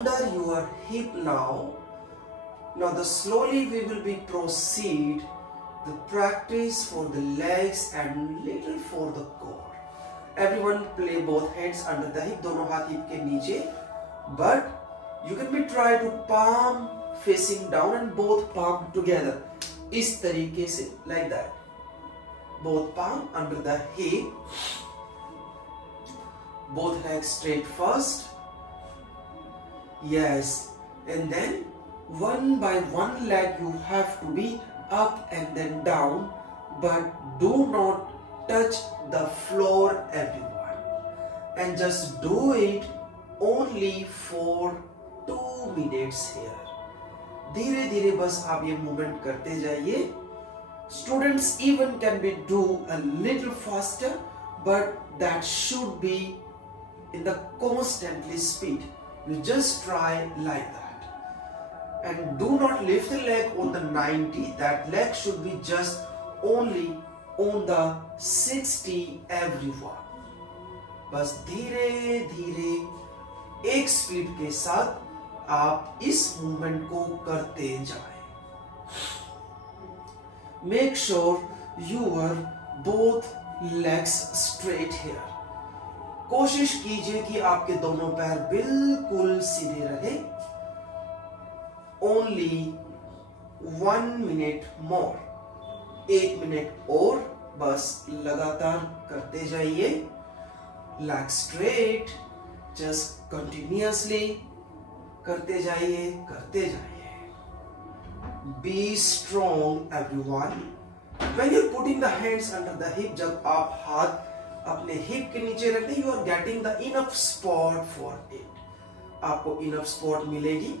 under your hip now. Now the slowly we will be proceed the practice for the legs and little for the core. Everyone play both hands under the hip, दोनों हाथ hip के नीचे. But you can be try to palm facing down and both palm together. इस तरीके से like that. Both palm under the hip. Both legs straight first. Yes, and then one by one leg you have to be up and then down, but do not touch the floor, everyone, and just do it only for 2 minutes here. धीरे धीरे बस आप ये movement करते जाइए. Students even can be do a little faster, but that should be in the constantly speed. You just try like that, and do not lift the leg on the 90. That leg should be just only on the 60, everyone. बस धीरे धीरे एक speed के साथ आप इस movement को करते जाएं. Make sure your both legs straight here. कोशिश कीजिए कि आपके दोनों पैर बिल्कुल सीधे रहे. Only 1 minute more. 1 मिनट और बस लगातार करते जाइए. Legs straight. Just continuously करते जाइए, करते जाइए. Be strong, everyone. When you're putting the hands under the hip, जब आप हाथ अपने हिप के नीचे रखते हैं, you are getting the enough spot for it. आपको enough spot मिलेगी.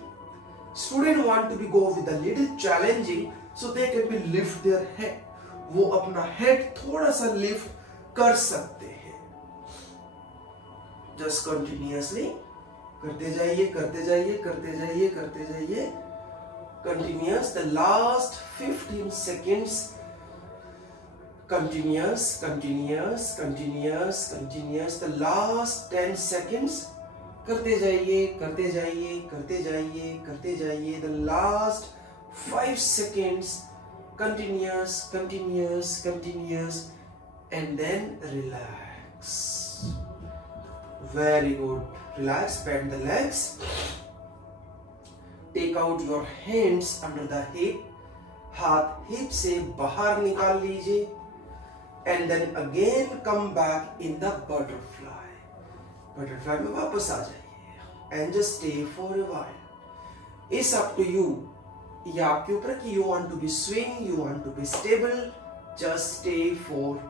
Student want to be go with a little challenging, so they can be lift their head. वो अपना head थोड़ा सा lift कर सकते हैं. Just continuously करते जाइए, करते जाइए, करते जाइए, करते जाइए. Continuous. The last 15 seconds. Continuous, continuous, continuous, continuous. The last 10 seconds. करते जाइए, करते जाइए, करते जाइए, करते जाइए. The last 5 seconds. Continuous, continuous, continuous, and then relax. Very good. Relax. Bend the legs. Take out your hands under the hip. हाथ hip से बाहर निकाल लीजिए. And then again come back in the butterfly. Butterfly में वापस आ जाइए. And just stay for a while. It's up to you. ये आपके ऊपर कि you want to be swing, you want to be stable. Just stay for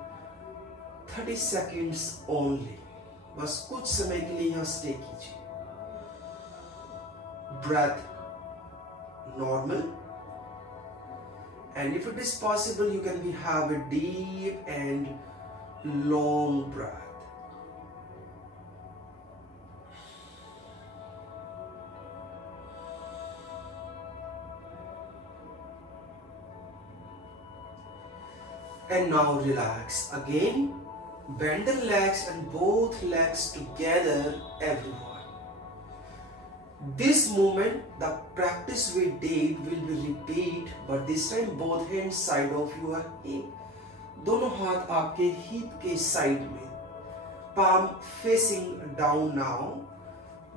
30 seconds only. बस कुछ समय के लिए यहाँ stay कीजिए. Breath normal. And if it is possible, you can have a deep and long breath. And now relax. Again, bend the legs and both legs together, everyone. This movement, the practice we did will be repeat, but this time both hands side of your hip. दोनों हाथ आपके hip के side में. Palm facing down now.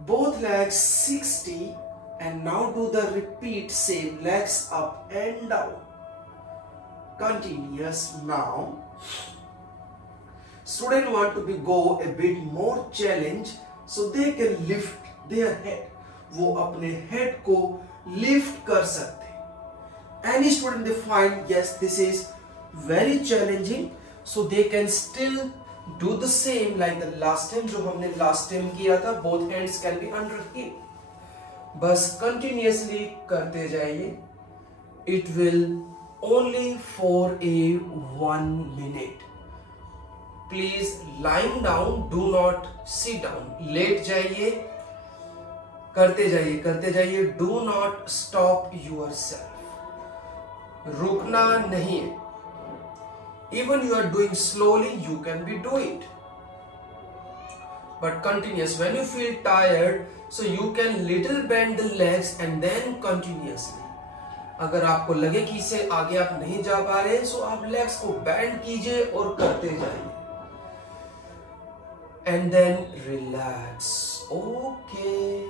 Both legs 60, and now do the repeat same, legs up and down. Continuous now. Student want to be go a bit more challenge, so they can lift their head. वो अपने head को lift कर सकते हैं. Any student they find yes this is very challenging, so they can still do the same like the last time जो हमने last time किया था. Both hands can be under hip. बस continuously करते जाइए. It will only for a 1 minute. Please lying down, do not sit down. लेट जाइए, करते जाइए, करते जाइए. Do not stop yourself. रुकना नहीं है. Even you are doing slowly, you can be do it. but continuous. When you feel tired, so you can little bend the legs and then continuously. अगर आपको लगे कि इससे आगे आप नहीं जा पा रहे, so आप legs को bend कीजिए और करते जाइए. And then relax. Okay,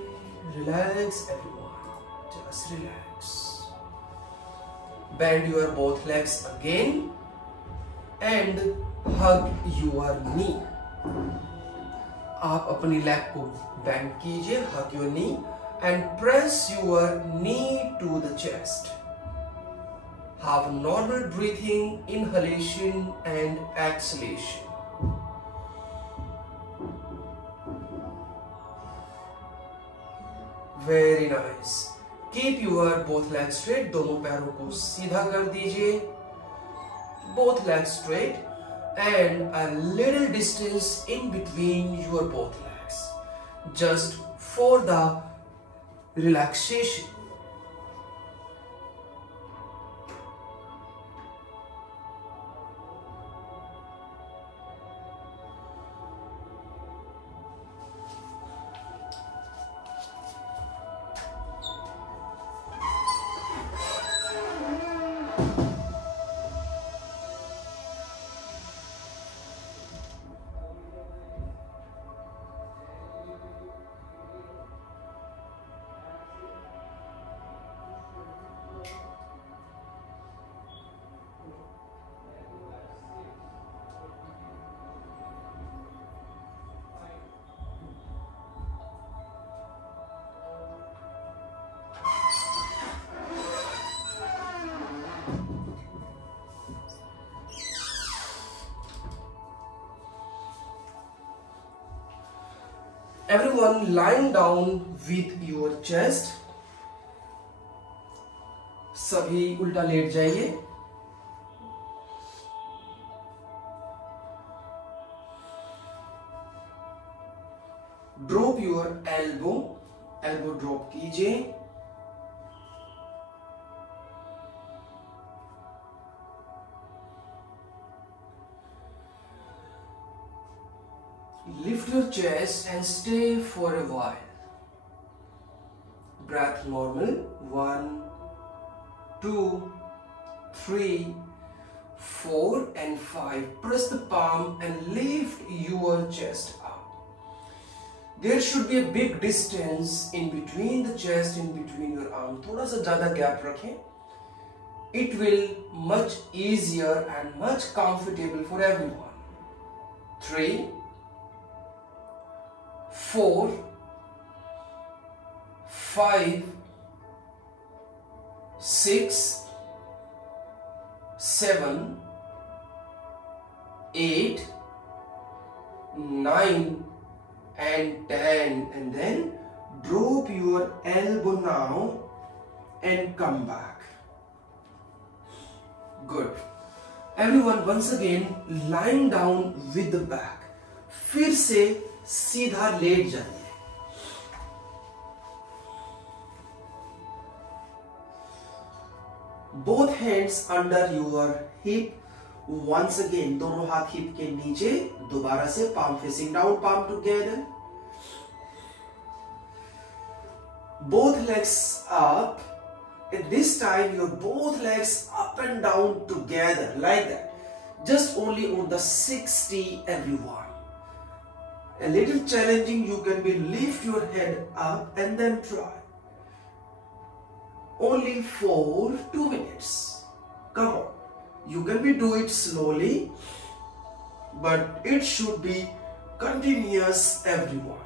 relax everyone. Just relax. Bend your both legs again and hug your knee. आप अपनी लेग को बेंड कीजिए, hug your knee and press your knee to the chest. Have normal breathing, inhalation and exhalation. Very nice. Keep your both legs straight. दोनों पैरों को सीधा कर दीजिए. Both legs straight. And a little distance in between your both legs, just for the relaxation. Everyone lying down with your chest. सभी उल्टा late जाइए. Drop your elbow. Elbow drop कीजिए. Lift your chest and stay for a while. Breath normal. 1, 2, 3, 4 and 5. Press the palm and lift your chest up. There should be a big distance in between the chest, in between your arm. थोड़ा सा ज़्यादा gap रखें. It will much easier and much comfortable for everyone. 3, 4, 5, 6, 7, 8, 9 and 10, and then drop your elbow now and come back. Good. Everyone once again lying down with the back. फिर से सीधा late जाइए. Both hands under your hip. Once again, दोनों हाथ hip के नीचे. दोबारा से palm facing down, palm together. Both legs up. At this time, your both legs up and down together like that. Just only on the 60, everyone. A little challenging, you can be lift your head up and then try. Only for 2 minutes. Come on. You can be do it slowly, but it should be continuous, everyone.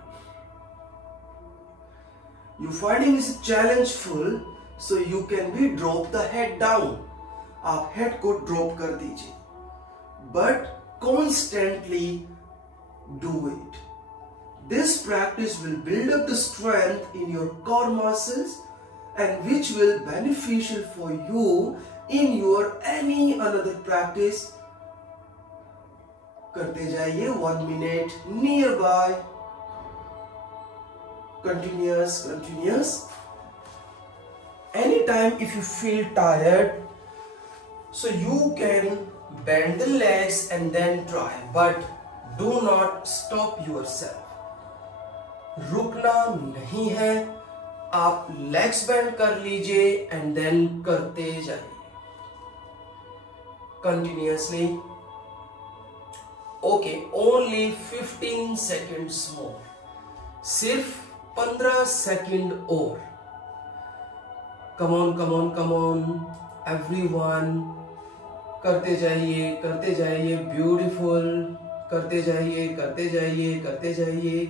You finding this challengeful, so you can be drop the head down. आप head को drop कर दीजिए. But constantly do it. This practice will build up the strength in your core muscles and which will beneficial for you in your any another practice. करते जाइए. 1 minute nearby. Continuous, continuous. Anytime if you feel tired, so you can bend the legs and then try, but do not stop yourself. रुकना नहीं है, आप legs bend कर लीजिए and then करते जाइए कंटिन्यूअसली। ओके, ओनली 15 सेकेंड्स मोर, सिर्फ 15 second और। Come on come on come on everyone, करते जाइए करते जाइए, ब्यूटीफुल, करते जाइए करते जाइए करते जाइए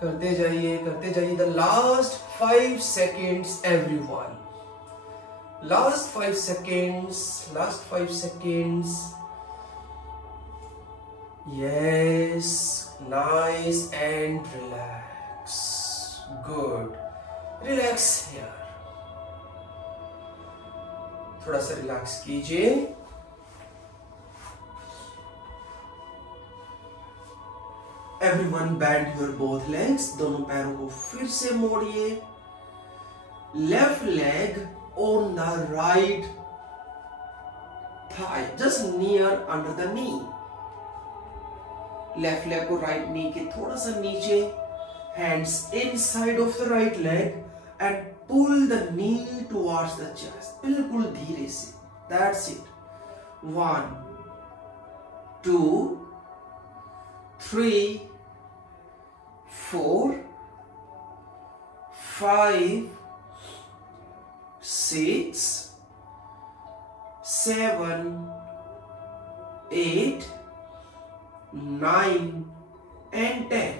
करते जाइए करते जाइए। The last 5 seconds everyone, last 5 seconds, last 5 seconds. Yes, nice and relax, good, relax here, थोड़ा सा रिलैक्स कीजिए। Everyone bend your both legs, दोनों पैरों को फिर से मोड़िए। Left leg on the right thigh, just near under the knee. Left leg को right knee के थोड़ा सा नीचे, hands inside of the right leg and pull the knee towards the chest, बिल्कुल धीरे से, that's it. 1 2 3 4 5 6 7 8 9 and 10.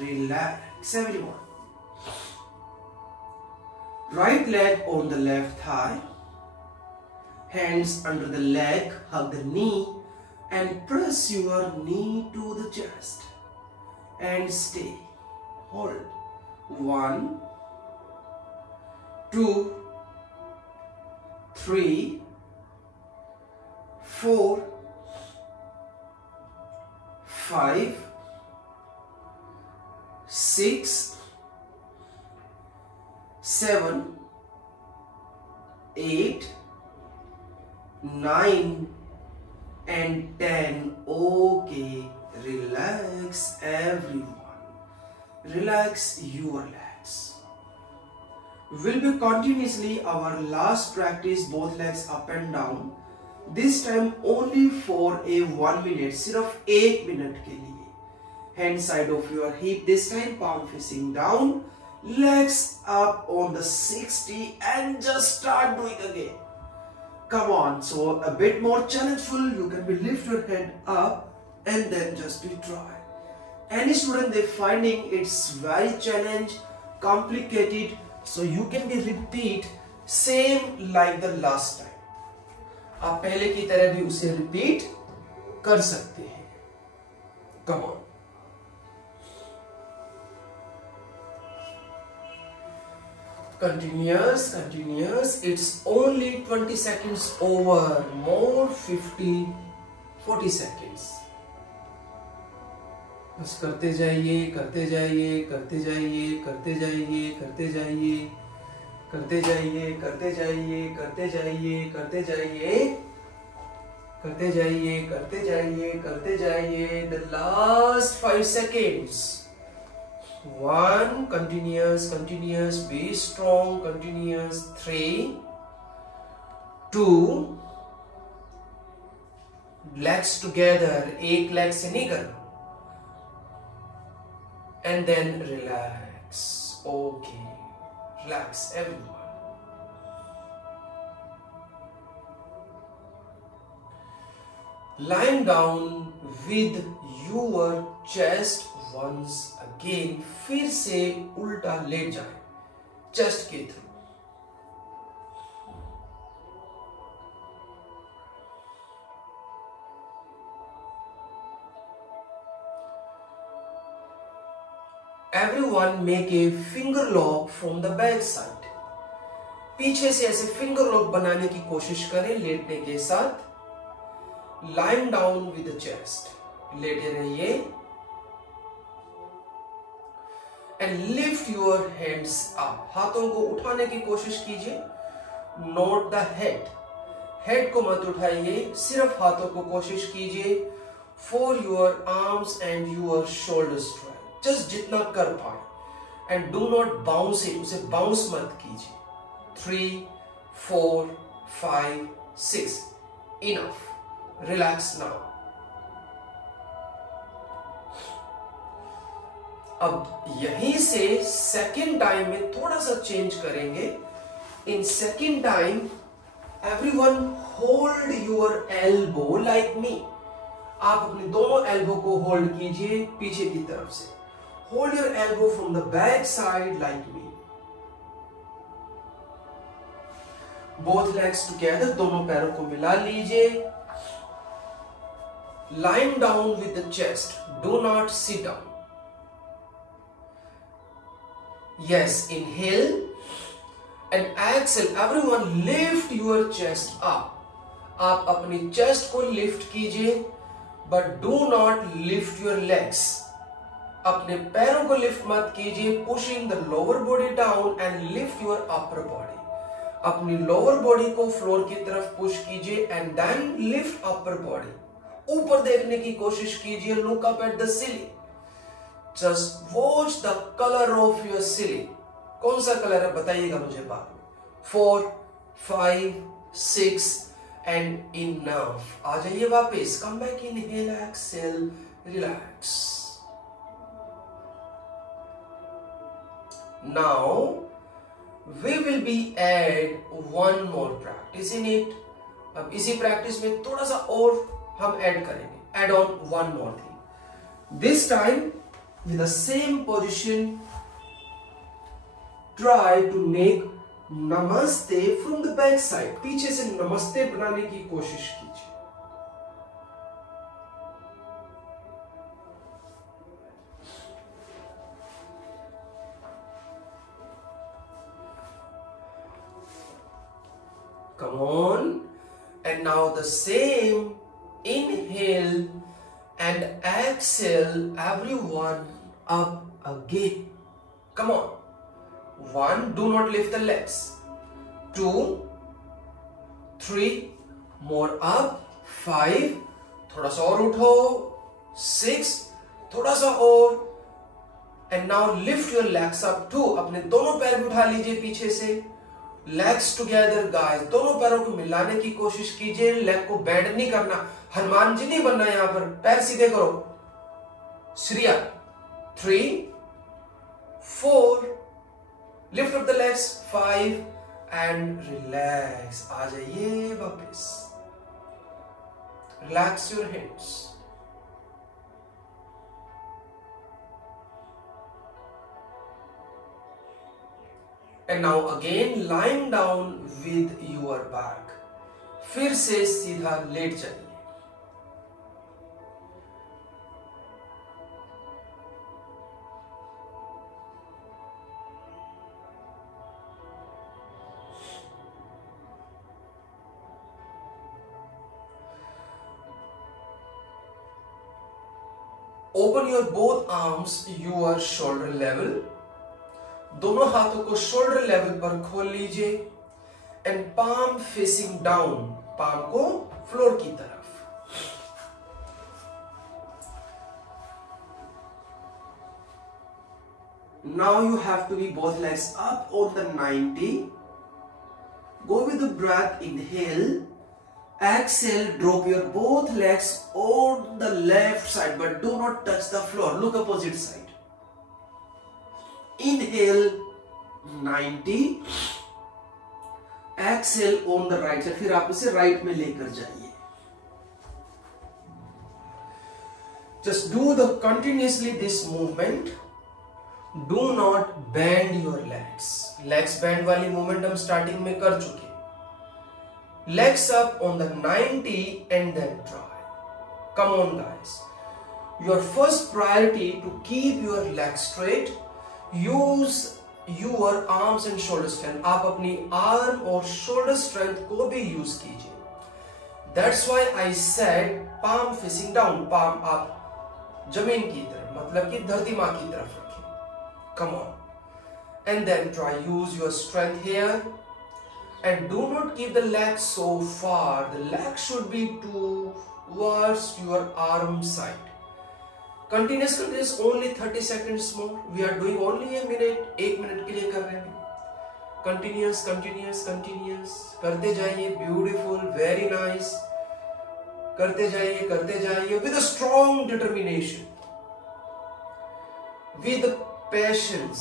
Relax everyone. Right leg on the left thigh, hands under the leg, hug the knee and press your knee to the chest and stay. Hold. 1 2 3 4 5 6 7 8 9 and 10. Okay, relax everyone. Relax your legs. Will be continuously our last practice, both legs up and down. This time only for a 1 minute, सिर्फ 1 minute के लिए. Hand side of your hip, this time palm facing down, legs up on the 60 and just start doing again. Come on, so a bit more challengeful, you can be lift your head up and then just be try. Any student they finding it's very challenge, complicated, so you can be repeat same like the last time. आप पहले की तरह भी उसे repeat कर सकते हैं. Come on. Continuous, continuous. It's only 20 seconds over. More 50, 40 seconds. बस करते जाइए, करते जाइए, करते जाइए, करते जाइए, करते जाइए, करते जाइए, करते जाइए, करते जाइए, करते जाइए, करते जाइए, करते जाइए, करते जाइए. The last 5 seconds. 1, continuous, continuous, be strong, continuous. 3, 2, legs together, एक leg से नहीं करना. And then relax. Okay, relax everyone. Lying down with your chest once again. फिर से उल्टा लेट जाए चेस्ट के through. Everyone make a finger lock from the back side. पीछे से ऐसे फिंगर लॉक बनाने की कोशिश करें लेटने के साथ. Lying down with the chest. लेटे रहिए. And lift your hands up. हाथों को उठाने की कोशिश कीजिए. Not the head. हेड को मत उठाइए, सिर्फ हाथों को कोशिश कीजिए. For your arms and your shoulders strength. Just जितना कर पाए. And do not bounce it, उसे बाउंस मत कीजिए. 3, 4, 5, 6. इनफ. Relax now. अब यहीं से सेकेंड टाइम में थोड़ा सा चेंज करेंगे. In second time everyone hold your elbow like me. आप अपने दोनों एल्बो को होल्ड कीजिए पीछे की तरफ से. Hold your elbow from the back side like me. Both legs together, दोनों पैरों को मिला लीजिए. Line down with the chest, do not sit down. Yes, inhale and exhale. Everyone lift your chest up. आप अपनी चेस्ट को lift कीजिए, but do not lift your legs. अपने पैरों को लिफ्ट मत कीजिए. Pushing the lower body down and lift your upper body. अपनी लोअर बॉडी को फ्लोर की तरफ पुश कीजिए and then lift upper body. ऊपर देखने की कोशिश कीजिए. Look up at the ceiling. Just watch the color of your ceiling. कौन सा कलर है बताइएगा मुझे बाद में. 4, 5, 6 and enough. आ जाइए वापस. Come back, inhale, exhale, relax. Now we will be add one more practice in it. अब इसी प्रैक्टिस में थोड़ा सा और हम ऐड करेंगे. Add on one more thing. This time with the same position, try to make namaste from the back side. पीछे से नमस्ते बनाने की कोशिश कीजिए. Come on. And now the same. Inhale and exhale, everyone up again. Come on. 1, do not lift the legs. 2, 3, more up. 5, थोड़ा सा और उठो. 6, थोड़ा सा और. And now lift your legs up too. अपने दोनों पैर भी उठा लीजिए पीछे से. Legs together guys. दोनों पैरों को मिलाने की कोशिश कीजिए. लेग को बेंड नहीं करना. हनुमान जी नहीं बनना यहां पर. पैर सीधे करो. Shriya. 3, 4, lift up the legs. 5 and relax. आ जाइए वापस. Relax your hands. And now again lying down with your back. फिर से सीधा लेट जाइए. Open your both arms your shoulder level. दोनों हाथों को शोल्डर लेवल पर खोल लीजिए. And palm facing down. palm को फ्लोर की तरफ. Now you have to be both legs up on the 90. Go with the breath. Inhale. Exhale. Drop your both legs on the left side, but do not touch the floor. Look opposite side. Inhale 90. Exhale on the right side. फिर आप इसे right में लेकर जाइए. Just do the continuously this movement. Do not bend your legs. Legs bend वाली movement हम starting में कर चुके. Legs up on the 90 and then try. Come on guys. Your first priority to keep your legs straight. Use your arms and shoulder strength. आप अपनी arm और shoulder strength को भी use कीजिए. That's why I said palm facing down. palm आप जमीन की तरफ, मतलब कि धरती माँ की तरफ रखें. Come on. And then try use your strength here. And do not keep the legs so far. The legs should be towards your arm side. Continues only 30 seconds more. We are doing only a minute. 1 minute के लिए कर रहे हैं. Continues करते जाइए. Beautiful, very nice. करते जाइए with a strong determination, with patience,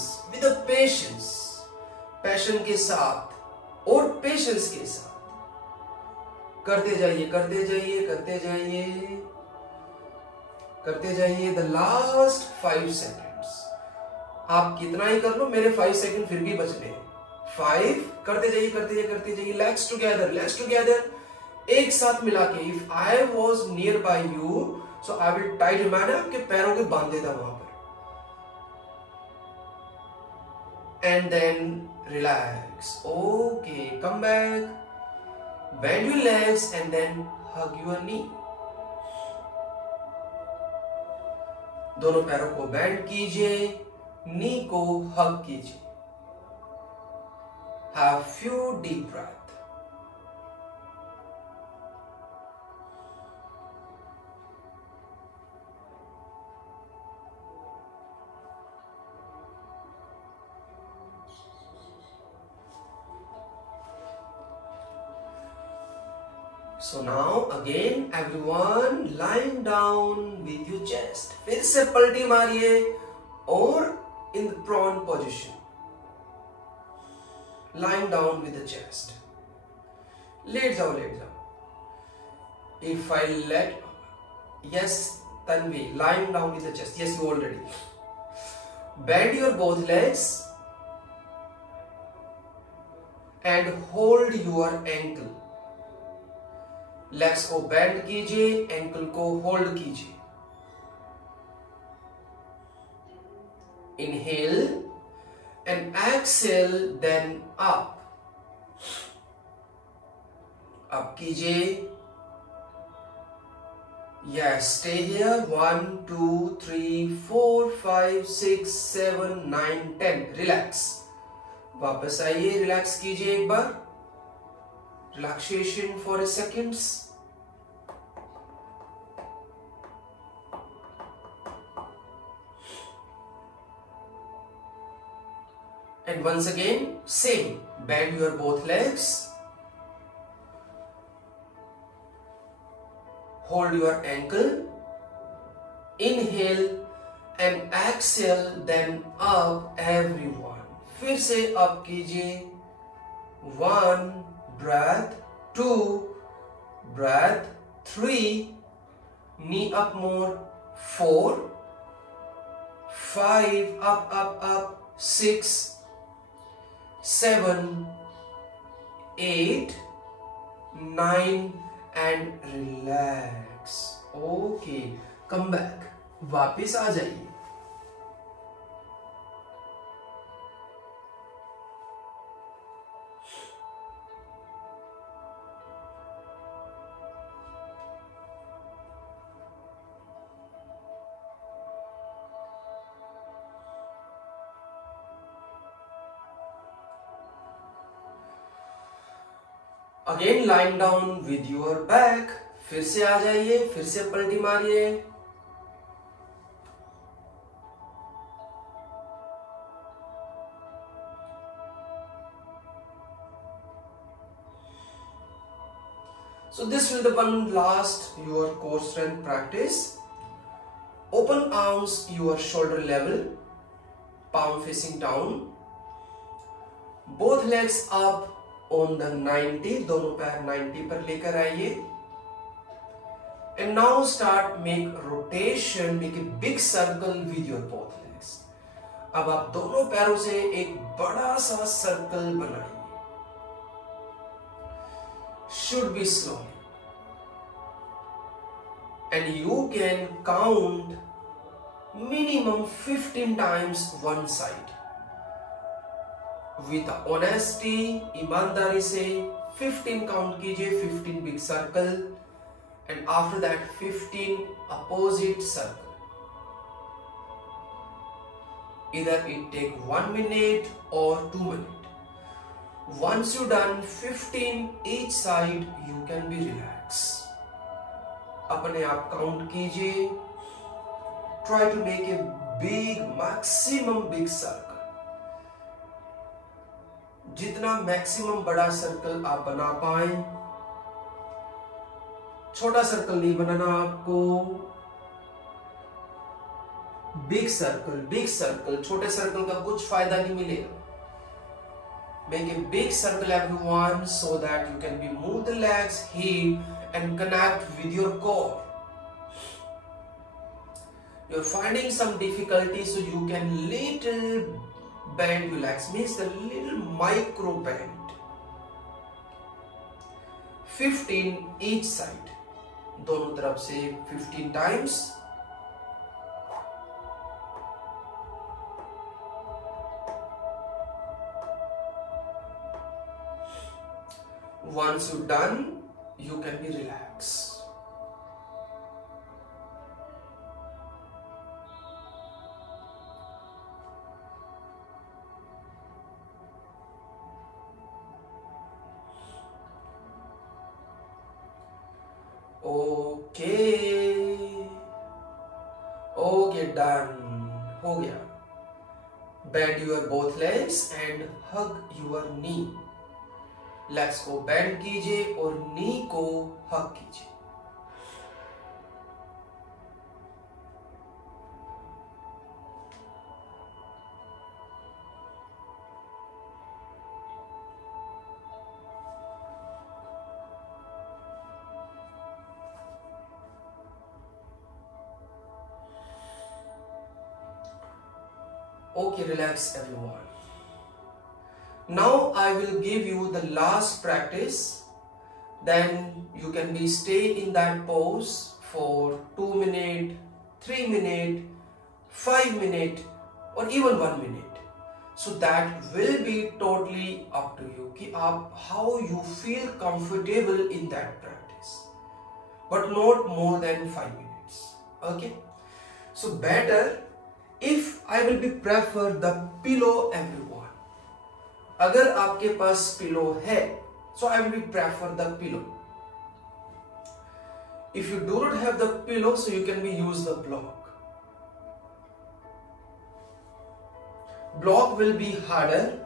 passion के साथ और पेशेंस के साथ करते जाइए. The last 5 seconds. आप कितना ही कर लो, मेरे 5 सेकेंड फिर भी बच गए. 5. करते जाइए. लेग्स टुगेदर, एक साथ मिला के. If I was near by you, so I will tight. मैंने आपके पैरों के बांध देता वहां पर. And then relax. Okay, come back, bend your legs and then hug your knee. दोनों पैरों को बेंड कीजिए, नी को हग कीजिए. Have few deep breath. So now again everyone lying down with your chest. फिर से पलटी मारिए और in the prone position. Lying down with the chest. लेट जाओ. If I let, yes Tanvi, lying down with the chest. Yes, you already. Bend your both legs and hold your ankle. Legs को bend कीजिए, ankle को hold कीजिए. Inhale and exhale, then up. Up कीजिए. Yes, stay here. 1 2 3 4 5 6 7 9 10. Relax. वापस आइए, relax कीजिए एक बार. Relaxation for a seconds. And once again, same. Bend your both legs. Hold your ankle. Inhale and exhale, then up everyone. फिर से up कीजिए. 1 breath, 2 breath, 3 knee up more, 4 5 up, 6 7 8 9 and relax. Okay, come back. वापिस आ जाइए. Again lying down with your back. फिर से आ जाइए, फिर से पलटी मारिए. So this will be one last your core strength practice. Open arms your shoulder level, palm facing down. Both legs up on the 90. दोनों पैर 90 पर लेकर आइए. And now start make rotation, make a big circle with your both legs. अब आप दोनों पैरों से एक बड़ा सा सर्कल बनाइए. Should be slow. And you can count minimum 15 times one side. With honesty, ईमानदारी से 15 काउंट कीजिए. 15 big circle and after that 15 opposite circle. Either it take 1 minute or 2 minutes. Once you done 15 each side, you can be relaxed. अपने आप count कीजिए. try to make a maximum big circle. जितना maximum बड़ा circle आप बना पाए, छोटा circle नहीं बनाना आपको, बिग सर्कल, छोटे सर्कल का कुछ फायदा नहीं मिलेगा. Make a big circle everyone so that you can be move the legs, hip and connect with your core. You're finding some difficulty, so you can little bend your legs, means the little micro bend. 15 each side, दोनों तरफ से 15 times. Once you're done, you can be relaxed. Okay, done. हो गया. Bend your both legs and hug your knee. Legs को bend कीजिए और नी को hug कीजिए. Okay, relax everyone. Now I will give you the last practice, then you can be stay in that pose for 2 minutes, 3 minutes, 5 minutes or even 1 minute. So that will be totally up to you कि आप how you feel comfortable in that practice, but not more than 5 minutes. Okay, so better if I will be prefer the pillow everyone. अगर आपके पास pillow है, so I will prefer the pillow. If you do not have the pillow, so you can be use the block. Block will be harder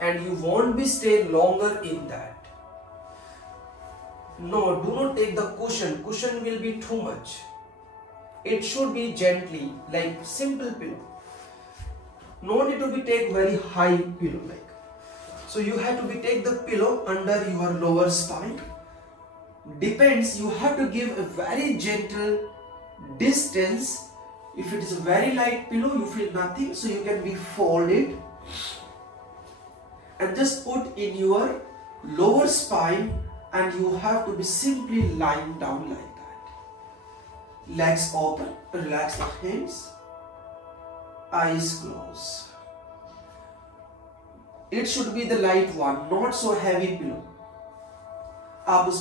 and you won't be stay longer in that. No, do not take the cushion. Cushion will be too much. It should be gently, like simple pillow. No need to be take very high pillow like. So you have to be take the pillow under your lower spine. Depends, you have to give a very gentle distance. If it is a very light pillow, you feel nothing, so you can be folded and just put in your lower spine, and you have to be simply lying down like that. Legs open, relax the hands, eyes closed. It should be the light one, not so heavy pillow. आप